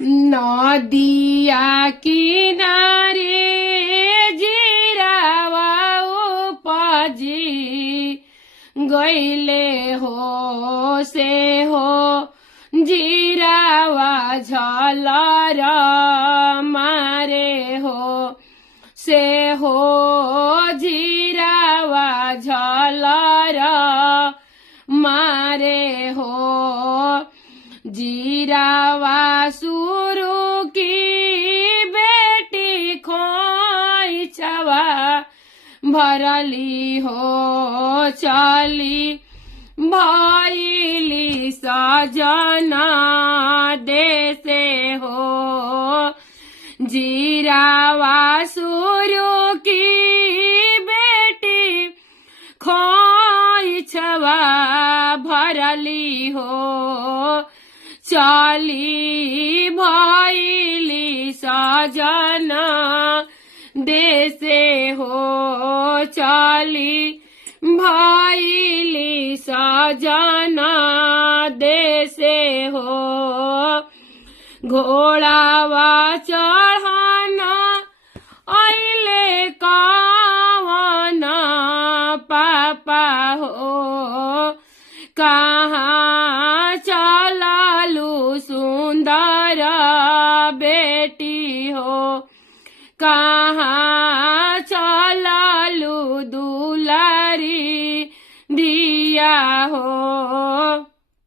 नदिया किनारे जिरावा उपजी गईले हो से हो जिरावा झलर मारे हो से हो जिरावा झलर मारे हो जिरावा सुरु की बेटी खोइछवा भरली हो चली भइली सजना देशे हो जिरावा सुरु की बेटी खोइछवा भरली हो चली भइली सजना देशे हो चली भइली सजना देशे हो घोड़ावा चढ़न अइले कवन पापा हो कहाँ चललु सुंदर बेटी हो कहाँ चललु दुलारी दिया हो।